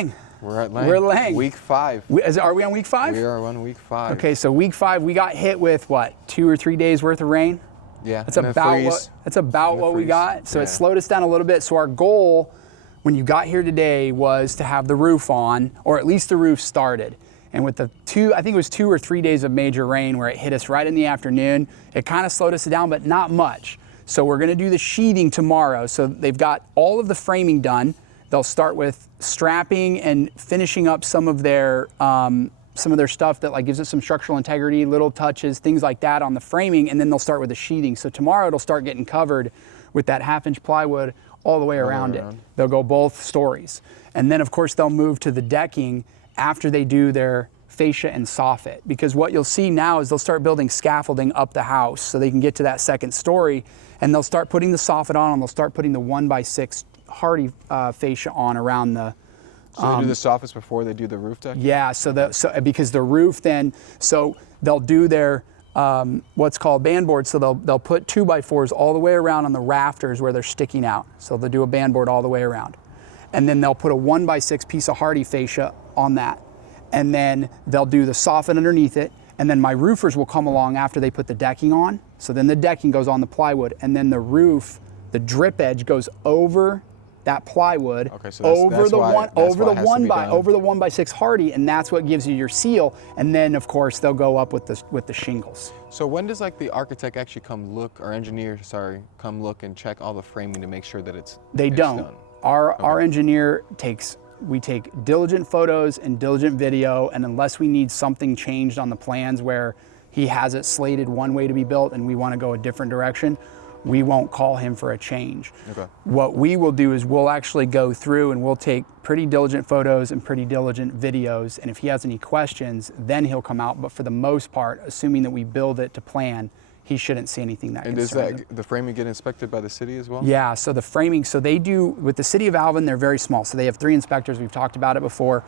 Lang. We're at Lang. We're at Lang. Week 5. Are we on week 5? We are on week 5. Okay, so week 5, we got hit with what, 2 or 3 days worth of rain? Yeah. That's about what we got. So it slowed us down a little bit. So our goal when you got here today was to have the roof on, or at least the roof started. And with the I think it was 2 or 3 days of major rain where it hit us right in the afternoon, it kind of slowed us down, but not much. So we're gonna do the sheathing tomorrow. So they've got all of the framing done. They'll start with strapping and finishing up some of their stuff that like gives it some structural integrity, little touches, things like that on the framing, and then they'll start with the sheathing. So tomorrow it'll start getting covered with that 1/2-inch plywood all the way around it. They'll go both stories. And then of course they'll move to the decking after they do their fascia and soffit. Because what you'll see now is they'll start building scaffolding up the house so they can get to that 2nd story, and they'll start putting the soffit on, and they'll start putting the 1x6 hardy fascia on around the. So they do the soffits before they do the roof deck? Yeah, because the roof then, so they'll do their what's called band boards. So they'll put 2x4s all the way around on the rafters where they're sticking out. So they'll do a band board all the way around. And then they'll put a 1x6 piece of hardy fascia on that. And then they'll do the soffit underneath it. And then my roofers will come along after they put the decking on. So then the decking goes on the plywood, and then the roof, the drip edge goes over that plywood, okay, so over the 1x6 hardy, and that's what gives you your seal. And then of course they'll go up with the shingles. So when does like the architect actually come look, or engineer, sorry, come look and check all the framing to make sure that it's done? Our engineer we take diligent photos and diligent video, and unless we need something changed on the plans where he has it slated one way to be built and we want to go a different direction, we won't call him for a change. Okay. What we will do is we'll actually go through and we'll take pretty diligent photos and pretty diligent videos, and if he has any questions, then he'll come out. But for the most part, assuming that we build it to plan, he shouldn't see anything that concerns him. And does the framing get inspected by the city as well? Yeah, so the framing, so they do, with the city of Alvin, they're very small. So they have 3 inspectors, we've talked about it before.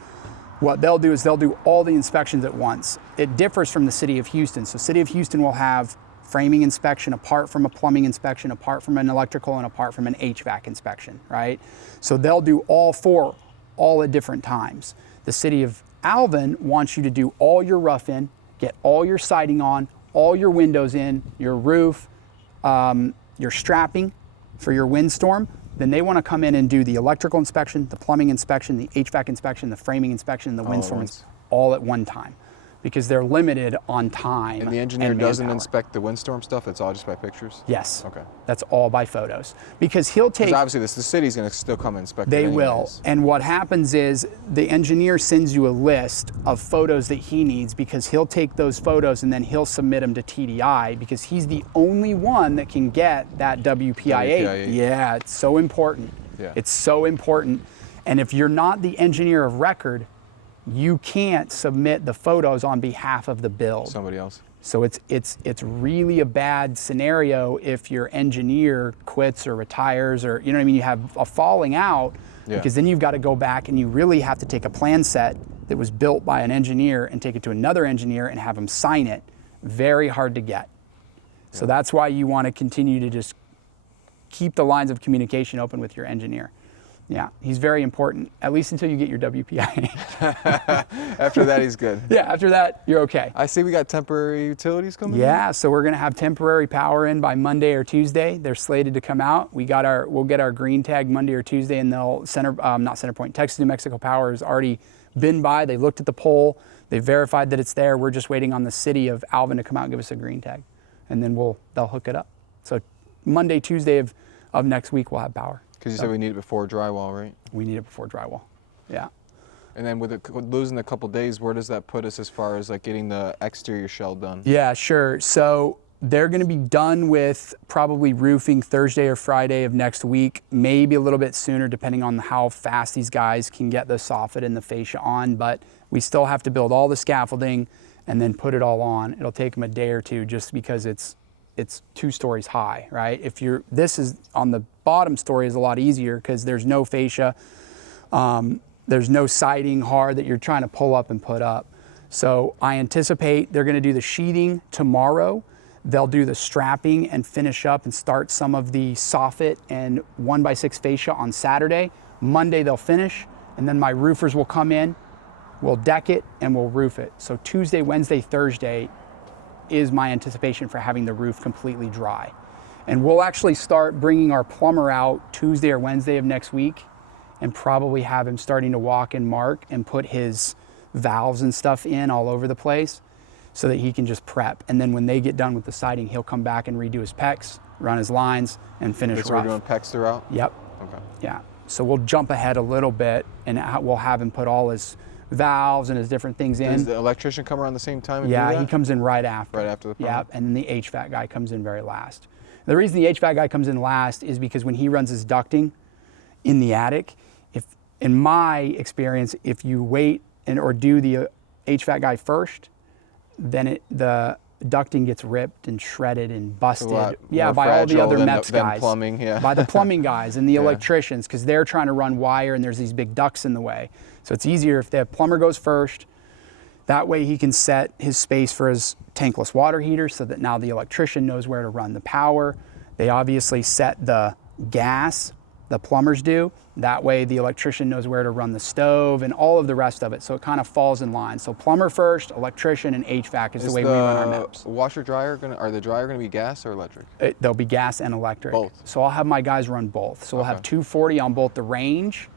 What they'll do is they'll do all the inspections at once. It differs from the city of Houston. So city of Houston will have framing inspection apart from a plumbing inspection, apart from an electrical, and apart from an HVAC inspection, right? So they'll do all 4, all at different times. The city of Alvin wants you to do all your rough in, get all your siding on, all your windows in, your roof, your strapping for your windstorm. Then they want to come in and do the electrical inspection, the plumbing inspection, the HVAC inspection, the framing inspection, and the windstorm all at one time, because they're limited on time. And the engineer doesn't inspect the windstorm stuff? It's all just by pictures? Yes. Okay. That's all by photos. Because he'll take... Because obviously the city's going to still come and inspect it They anyways. will. And what happens is the engineer sends you a list of photos that he needs, because he'll take those photos and then he'll submit them to TDI, because he's the only one that can get that WPI-8. Yeah, it's so important. Yeah. It's so important. And if you're not the engineer of record, you can't submit the photos on behalf of the build. Somebody else. So it's really a bad scenario if your engineer quits or retires, or, you know what I mean, you have a falling out, because then you've got to go back and you really have to take a plan set that was built by an engineer and take it to another engineer and have them sign it. Very hard to get. So that's why you want to continue to just keep the lines of communication open with your engineer. Yeah, he's very important, at least until you get your WPI. After that, he's good. Yeah, after that, you're okay. I see we got temporary utilities coming in. Yeah, so we're gonna have temporary power in by Monday or Tuesday. They're slated to come out. We'll get our green tag Monday or Tuesday, and they'll Texas New Mexico Power has already been by. They looked at the pole. They verified that it's there. We're just waiting on the city of Alvin to come out and give us a green tag, and then they'll hook it up. So Monday, Tuesday of next week, we'll have power. Because you said we need it before drywall, right? We need it before drywall, yeah. And then with losing a couple days, where does that put us as far as like getting the exterior shell done? Yeah, sure. So they're gonna be done with probably roofing Thursday or Friday of next week, maybe a little bit sooner depending on how fast these guys can get the soffit and the fascia on, but we still have to build all the scaffolding and then put it all on. It'll take them a day or two just because it's 2 stories high, right? This is on the bottom story is a lot easier because there's no fascia, there's no siding hard that you're trying to pull up and put up. So I anticipate they're gonna do the sheathing tomorrow. They'll do the strapping and finish up and start some of the soffit and 1x6 fascia on Saturday. Monday they'll finish, and then my roofers will come in, we'll deck it, and we'll roof it. So Tuesday, Wednesday, Thursday is my anticipation for having the roof completely dry. And we'll actually start bringing our plumber out Tuesday or Wednesday of next week, and probably have him starting to walk and mark and put his valves and stuff in all over the place so that he can just prep. And then when they get done with the siding, he'll come back and redo his pecs, run his lines, and finish rough. So we're doing pecs throughout? Yep. Okay. Yeah. So we'll jump ahead a little bit, and we'll have him put all his valves and his different things in. Does the electrician come around the same time and do Yeah, that? he comes in right after. Right after the plumber? Yep, and then the HVAC guy comes in very last. The reason the HVAC guy comes in last is because when he runs his ducting in the attic, in my experience, if you wait or do the HVAC guy first, then the ducting gets ripped and shredded and busted. By all the other MEPS guys. Plumbing, yeah. By the plumbing guys and the electricians, because they're trying to run wire and there's these big ducts in the way. So it's easier if the plumber goes first. That way he can set his space for his tankless water heater so that now the electrician knows where to run the power. They obviously set the gas, the plumbers do. That way the electrician knows where to run the stove and all of the rest of it. So it kind of falls in line. So plumber first, electrician, and HVAC is the way we run our MEPS. Washer dryer the dryer gonna be gas or electric? They'll be gas and electric. Both. So I'll have my guys run both. So we'll have 240 on both the range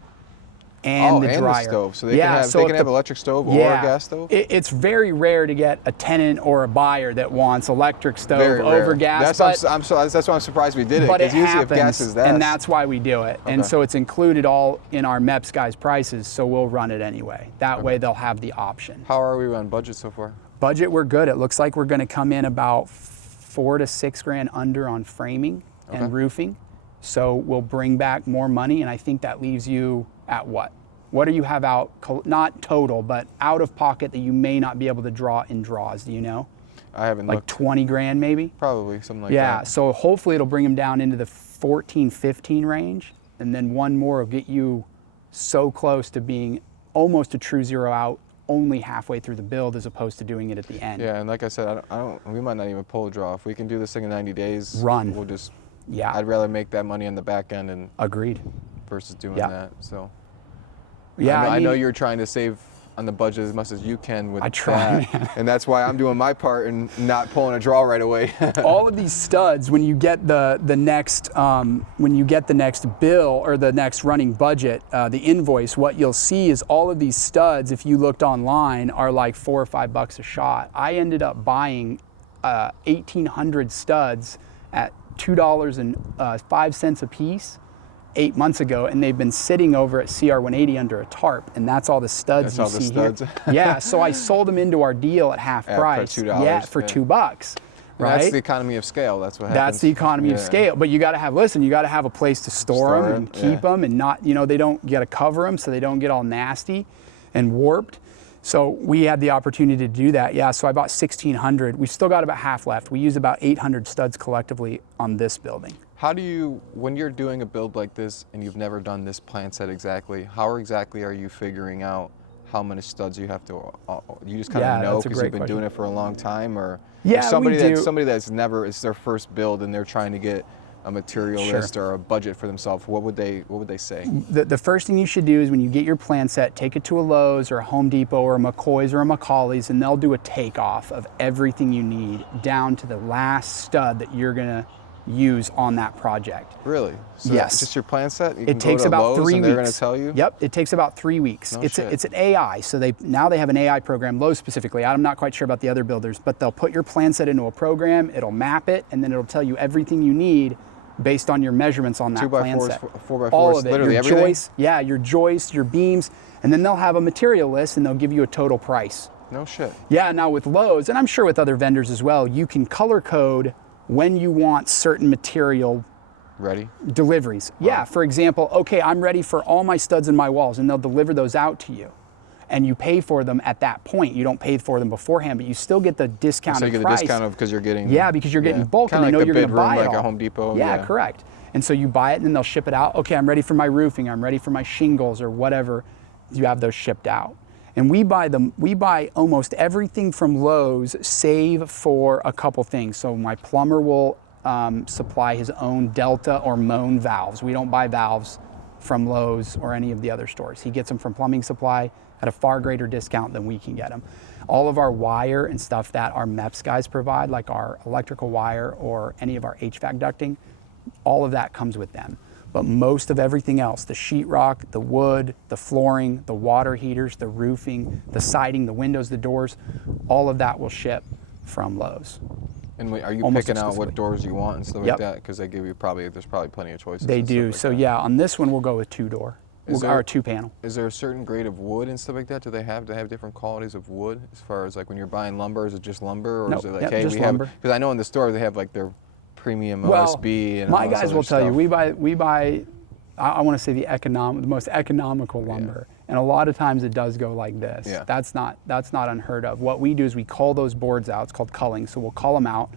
and the dryer. And the stove. So they can have electric stove or a gas stove? It's very rare to get a tenant or a buyer that wants electric stove Very over rare. gas. That's why I'm surprised we did it. But it usually happens, if gas is that. and that's why we do it. And so it's included all in our MEPS guys' prices, so we'll run it anyway. That way they'll have the option. How are we on budget so far? Budget, we're good. It looks like we're gonna come in about $4 to $6 grand under on framing and roofing. So we'll bring back more money, and I think that leaves you at what? What do you have out, not total, but out of pocket that you may not be able to draw in draws, do you know? I haven't like looked. 20 grand maybe? Probably, something like that. Yeah, so hopefully it'll bring them down into the 14, 15 range, and then one more will get you so close to being almost a true zero out only halfway through the build as opposed to doing it at the end. Yeah, and like I said, we might not even pull a draw. If we can do this thing in 90 days, run. We'll just, yeah. I'd rather make that money on the back end and agreed versus doing that, so. Yeah, I know you're trying to save on the budget as much as you can with I try, that, and that's why I'm doing my part and not pulling a draw right away. All of these studs, when you get the next bill or the next running budget, the invoice, what you'll see is all of these studs, if you looked online, are like $4 or $5 a shot. I ended up buying 1,800 studs at $2.05 a piece 8 months ago, and they've been sitting over at CR 180 under a tarp, and that's all the studs you see here. Yeah, so I sold them into our deal at half price. For $2. Yeah, for $2. Right? That's the economy of scale. That's what happens. That's the economy of scale. But you got to have, you got to have a place to store them and keep them, and not, they don't get to cover them so they don't get all nasty and warped. So we had the opportunity to do that. Yeah, so I bought 1,600. We've still got about half left. We use about 800 studs collectively on this building. How do you, when you're doing a build like this and you've never done this plan set exactly, how exactly are you figuring out how many studs you have to, you just kind of know because you've been doing it for a long time, or somebody that's never, it's their first build and they're trying to get a material list or a budget for themselves, what would they say? The first thing you should do is when you get your plan set, take it to a Lowe's or a Home Depot or a McCoy's or a McCauley's, and they'll do a takeoff of everything you need down to the last stud that you're gonna use on that project. Really? So yes. Just your plan set? You it takes about 3 weeks. They're going to tell you? Yep, it takes about 3 weeks. No it's shit. It's an AI, so now they have an AI program, Lowe's specifically. I'm not quite sure about the other builders, but they'll put your plan set into a program, it'll map it, and then it'll tell you everything you need based on your measurements on that plan set. 4x4s, all of it, literally your everything? joists, your joists, your beams, and then they'll have a material list and they'll give you a total price. No shit. Yeah, now with Lowe's, and I'm sure with other vendors as well, you can color code when you want certain material ready deliveries. Wow. Yeah, for example, okay, I'm ready for all my studs in my walls, and they'll deliver those out to you. And you pay for them at that point. You don't pay for them beforehand, but you still get the discounted price. So you get the discount because you're getting... Yeah, because you're getting bulk, and they know you're going to buy it like all. a Home Depot. Yeah, correct. And so you buy it, and then they'll ship it out. Okay, I'm ready for my roofing. I'm ready for my shingles or whatever. You have those shipped out. And we buy almost everything from Lowe's, save for a couple things. So my plumber will supply his own Delta or Moan valves. We don't buy valves from Lowe's or any of the other stores. He gets them from Plumbing Supply at a far greater discount than we can get them. All of our wire and stuff that our MEPS guys provide, like our electrical wire or any of our HVAC ducting, all of that comes with them. But most of everything else, the sheetrock, the wood, the flooring, the water heaters, the roofing, the siding, the windows, the doors, all of that will ship from Lowe's. And are you picking out what doors you want and stuff like that? Because they give you there's probably plenty of choices. They do. So yeah, on this one we'll go with 2-door. Or 2-panel. Is there a certain grade of wood and stuff like that? Do they have different qualities of wood as far as like when you're buying lumber? Is it just lumber, or is it like hey, we have? Because I know in the store they have like their premium OSB and my guys will tell you we buy. I want to say the most economical lumber, and a lot of times it does go like this. Yeah. That's not unheard of. What we do is we cull those boards out. It's called culling. So we'll cull them out.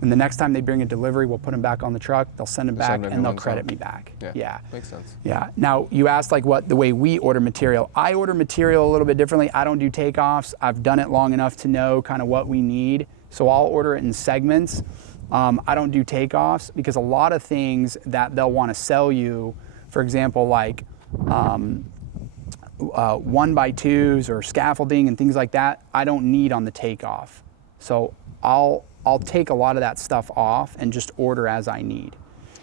And the next time they bring a delivery, we'll put them back on the truck, they'll send them back, and they'll credit me back. Yeah, makes sense. Yeah. Now, you asked like the way we order material. I order material a little bit differently. I don't do takeoffs. I've done it long enough to know kind of what we need. So I'll order it in segments. I don't do takeoffs because a lot of things that they'll want to sell you, for example, like 1x2s or scaffolding and things like that, I don't need on the takeoff. So I'll take a lot of that stuff off and just order as I need.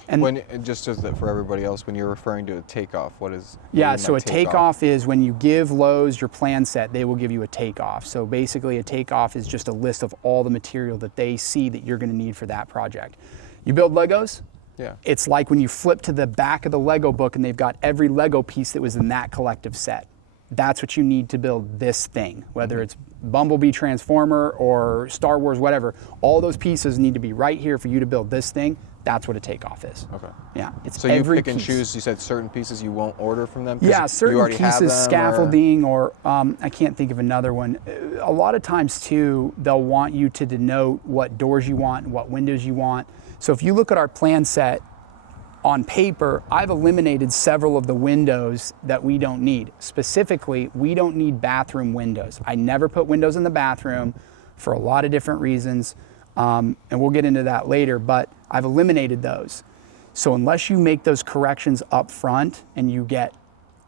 And just for everybody else, when you're referring to a takeoff, what is? Yeah, so a takeoff is when you give Lowe's your plan set, they will give you a takeoff. So basically a takeoff is just a list of all the material that they see that you're going to need for that project. You build Legos? Yeah. It's like when you flip to the back of the Lego book and they've got every Lego piece that was in that collective set. That's what you need to build this thing, whether it's Bumblebee Transformer or Star Wars, whatever. All those pieces need to be right here for you to build this thing. That's what a takeoff is. Okay. Yeah. It's so you pick and choose. You said certain pieces you won't order from them? Yeah, certain pieces, scaffolding, or I can't think of another one. A lot of times too, they'll want you to denote what doors you want and what windows you want. So if you look at our plan set, on paper, I've eliminated several of the windows that we don't need. Specifically, we don't need bathroom windows. I never put windows in the bathroom for a lot of different reasons, and we'll get into that later, but I've eliminated those. So unless you make those corrections up front and you get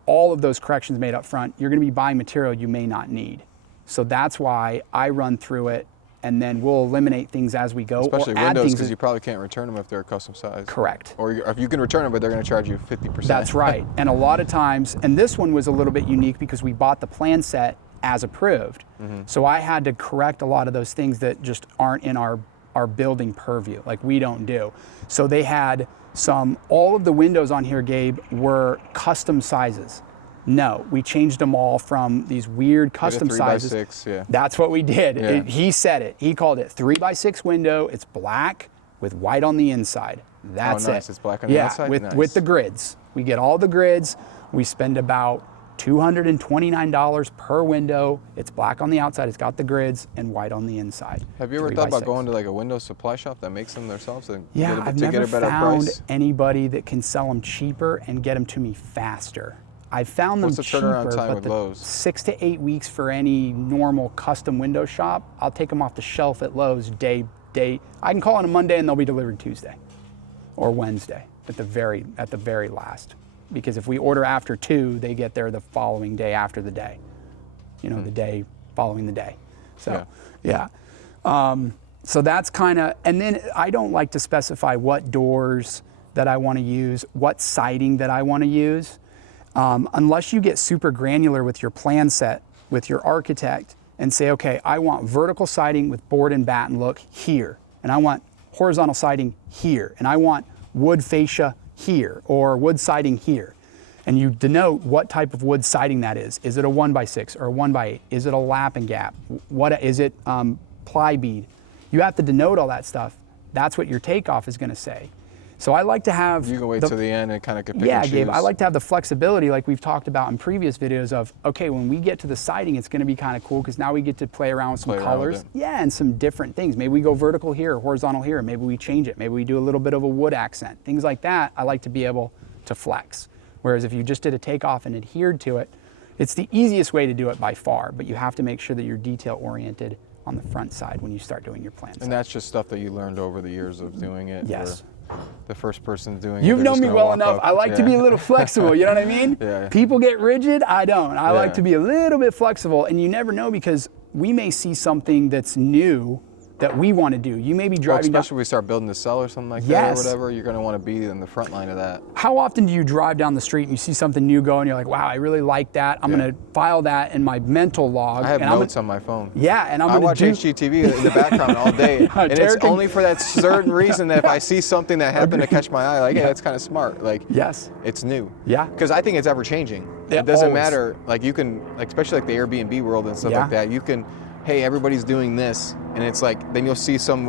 all of those corrections made up front, you're gonna be buying material you may not need. So that's why I run through it, and then we'll eliminate things as we go. Especially windows, because you probably can't return them if they're a custom size. Correct. Or if you can return them, but they're going to charge you 50%. That's right. And a lot of times, and this one was a little bit unique because we bought the plan set as approved. So I had to correct a lot of those things that just aren't in our building purview, like we don't do. So they had all of the windows on here, Gabe, were custom sizes. No, we changed them all from these weird custom sizes. 3x6, yeah. That's what we did. Yeah. He said it. He called it 3x6 window. It's black with white on the inside. That's nice. it. It's black on the outside? Yeah, Nice. with the grids. We get all the grids. We spend about $229 per window. It's black on the outside. It's got the grids and white on the inside. Have you ever thought about going to like a window supply shop that makes them themselves and I've never found anybody that can sell them cheaper and get them to me faster. I found them cheaper, turnaround time with Lowe's? 6 to 8 weeks for any normal custom window shop. I'll take them off the shelf at Lowe's day. I can call on a Monday and they'll be delivered Tuesday or Wednesday at the very last. Because if we order after 2, they get there the following day after the day. The day following the day. So yeah. So that's kind of, and then I don't like to specify what doors that I want to use, what siding that I want to use. Unless you get super granular with your plan set, with your architect, and say, okay, I want vertical siding with board and batten look here, and I want horizontal siding here, and I want wood fascia here, or wood siding here. And you denote what type of wood siding that is. Is it a 1x6 or a 1x8? Is it a lap and gap? What is it? Ply bead. You have to denote all that stuff. That's what your takeoff is going to say. So I like to have. You can wait till the end and kind of pick and choose. Yeah, Gabe, I like to have the flexibility like we've talked about in previous videos of, okay, when we get to the siding, it's going to be kind of cool because now we get to play around with some colors. Yeah, and some different things. Maybe we go vertical here, or horizontal here. Maybe we change it. Maybe we do a little bit of a wood accent. Things like that, I like to be able to flex. Whereas if you just did a takeoff and adhered to it, it's the easiest way to do it by far, but you have to make sure that you're detail oriented on the front side when you start doing your plans. And that's just stuff that you learned over the years of doing it? Yes. the first person doing it. You've known me well enough. I like to be a little flexible, you know what I mean? Yeah. People get rigid, I don't. I like to be a little bit flexible, and you never know because we may see something that's new that we want to do. You may be driving especially if we start building a cell or something like that or whatever, you're going to want to be in the front line of that. How often do you drive down the street and you see something new going, and you're like, wow, I really like that. I'm going to file that in my mental log. I have notes on my phone. Yeah, and I watch HGTV in the background all day, and it's only for that certain reason that if I see something that happened to catch my eye, like, hey, that's kind of smart. Like, it's new. Yeah. Because I think it's ever changing. It doesn't matter. Like, you can, like, especially like the Airbnb world and stuff like that, you can, hey, everybody's doing this, and it's like, then you'll see some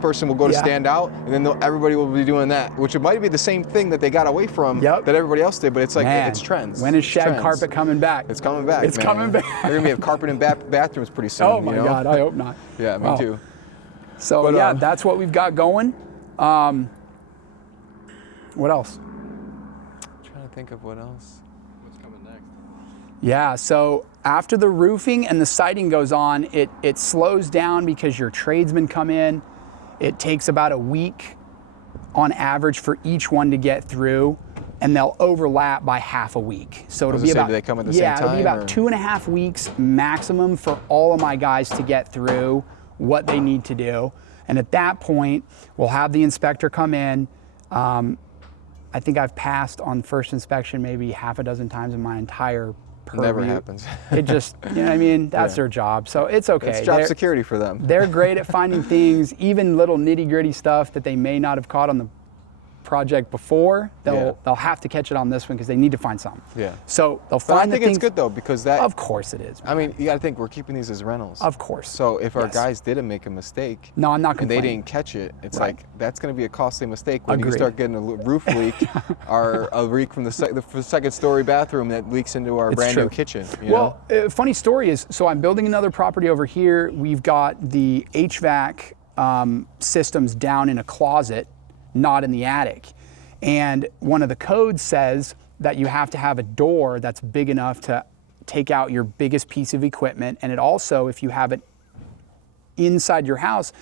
person will go to stand out, and then everybody will be doing that, which it might be the same thing that they got away from that everybody else did, but it's like, it's trends. When is shag carpet coming back? It's coming back, It's coming back. They're going to have carpet in bathrooms pretty soon. Oh my God, I hope not. Yeah, me too. So but, that's what we've got going. What else? I'm trying to think of what else. What's coming next? Yeah, so after the roofing and the siding goes on, it slows down because your tradesmen come in. It takes about a week on average for each one to get through, and they'll overlap by half a week. So it'll be about, do they come at the same time? Yeah, it'll be about 2.5 weeks maximum for all of my guys to get through what they need to do. And at that point, we'll have the inspector come in. I think I've passed on first inspection maybe half a dozen times in my entire purview. Never happens. It just, you know what I mean? That's their job. So it's okay. It's job security for them. They're great at finding things, even little nitty gritty stuff that they may not have caught on the project before. They'll have to catch it on this one because they need to find something. Yeah. So they'll But find I the think things. it's good though, because that. Of course it is. I mean, you got to think we're keeping these as rentals. Of course. So if our guys didn't make a mistake, No, I'm not and complaining. they didn't catch it, it's like that's going to be a costly mistake when you Agreed. start getting a roof leak or a leak from the second story bathroom that leaks into our brand new kitchen. You Well, funny story is, so I'm building another property over here. We've got the HVAC systems down in a closet, not in the attic. And one of the codes says that you have to have a door that's big enough to take out your biggest piece of equipment. And it also, if you have it inside your house,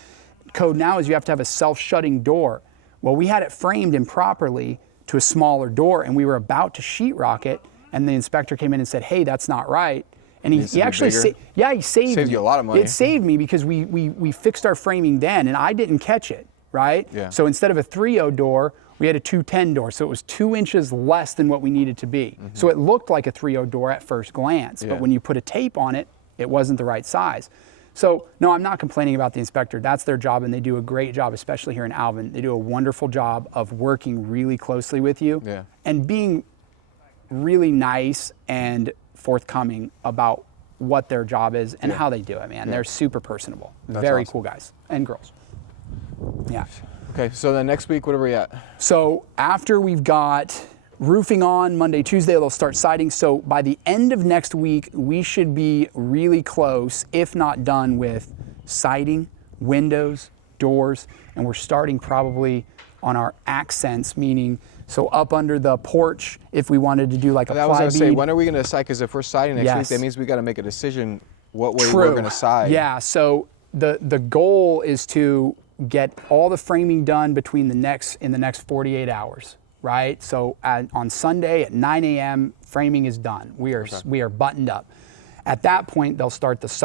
code now is you have to have a self-shutting door. Well, we had it framed improperly to a smaller door, and we were about to sheetrock it, and the inspector came in and said, hey, that's not right. And he actually he saved you a lot of money. It saved me because we fixed our framing then, and I didn't catch it, right? Yeah. So instead of a 3.0 door, we had a 2.10 door, so it was 2 inches less than what we needed to be. Mm-hmm. So it looked like a 3.0 door at first glance, but when you put a tape on it, it wasn't the right size. So no, I'm not complaining about the inspector. That's their job, and they do a great job, especially here in Alvin. They do a wonderful job of working really closely with you and being really nice and forthcoming about what their job is and how they do it, man. They're super personable. That's very awesome. cool guys and girls. Yeah. Okay, so then next week, what are we at? So after we've got roofing on Monday, Tuesday, they'll start siding. So by the end of next week, we should be really close, if not done, with siding, windows, doors, and we're starting probably on our accents, meaning so up under the porch, if we wanted to do like a ply bead. I was going to say, when are we going to decide? Because if we're siding next week, that means we got to make a decision what way we're going to side. Yeah, so the goal is to get all the framing done in the next 48 hours, right? So on Sunday at 9 a.m., framing is done. We are buttoned up. At that point, they'll start the